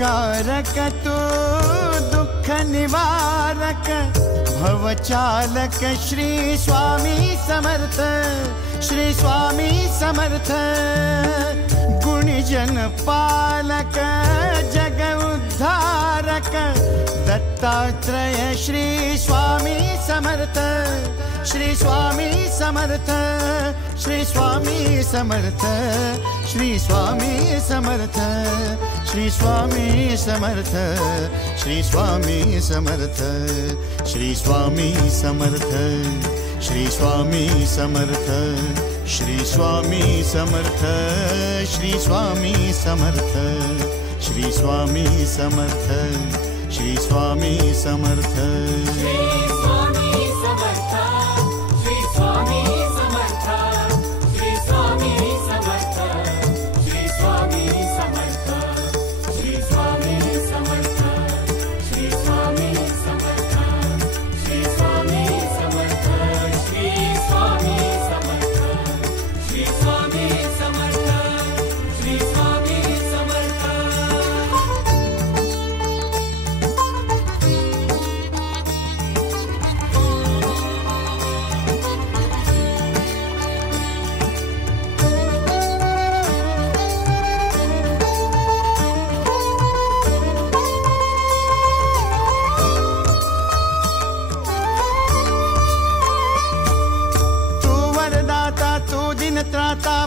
कारक तू दुख निवारक भवचालक श्री स्वामी समर्थ, श्री स्वामी समर्थ। गुणजन पालक जग उद्धारक दत्तात्रेय श्री स्वामी समर्थ, श्री स्वामी समर्थ, श्री स्वामी समर्थ, श्री स्वामी समर्थ, श्री स्वामी समर्थ, श्री स्वामी समर्थ, श्री स्वामी समर्थ, श्री स्वामी समर्थ, श्री स्वामी समर्थ, श्री स्वामी समर्थ, श्री स्वामी समर्थ, श्री स्वामी समर्थ।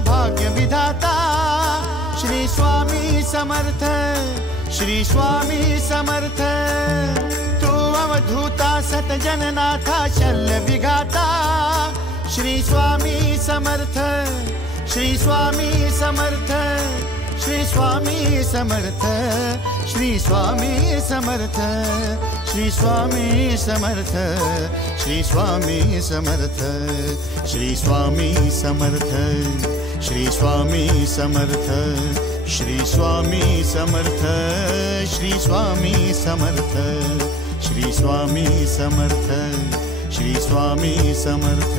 भाग्य विधाता श्री स्वामी समर्थ, श्री स्वामी समर्थ। तू अवधूता सत जननाथा शल्य विघाता श्री स्वामी समर्थ, श्री स्वामी समर्थ, श्री स्वामी समर्थ, श्री स्वामी समर्थ, श्री स्वामी समर्थ, श्री स्वामी समर्थ, श्री स्वामी समर्थ, श्री स्वामी समर्थ, श्री स्वामी समर्थ, श्री स्वामी समर्थ, श्री स्वामी समर्थ, श्री स्वामी समर्थ।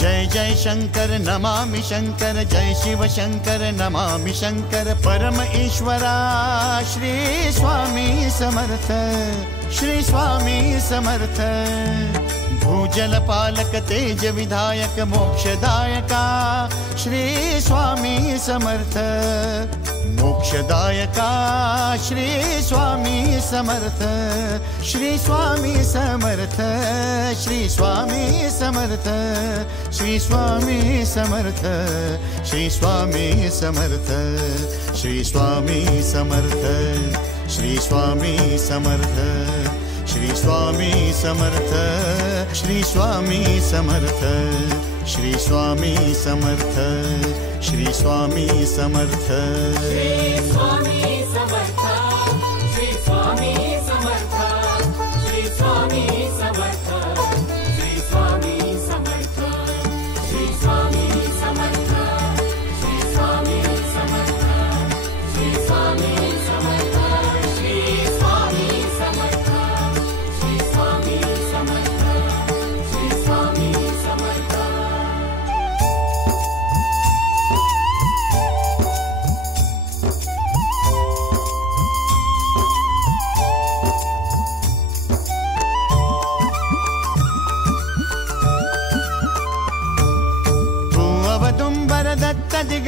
जय जय शंकर नमामि शंकर, जय शिव शंकर नमामि शंकर। परम ईश्वरा श्री स्वामी समर्थ, श्री स्वामी समर्थ। भूजल पालक तेज विधायक मोक्षदायका श्री स्वामी समर्थ, मोक्षदायका श्री स्वामी समर्थ, श्री स्वामी समर्थ, श्री स्वामी समर्थ, श्री स्वामी समर्थ, श्री स्वामी समर्थ, श्री स्वामी समर्थ, श्री स्वामी समर्थ, श्री स्वामी समर्थ, श्री स्वामी समर्थ, श्री स्वामी समर्थ, श्री स्वामी समर्थ। श्री स्वामी समर्थ, श्री स्वामी समर्थ, श्री स्वामी समर्थ, श्री स्वामी समर्थ, श्री स्वामी समर्थ, श्री स्वामी समर्थ, श्री स्वामी समर्थ, श्री स्वामी समर्थ,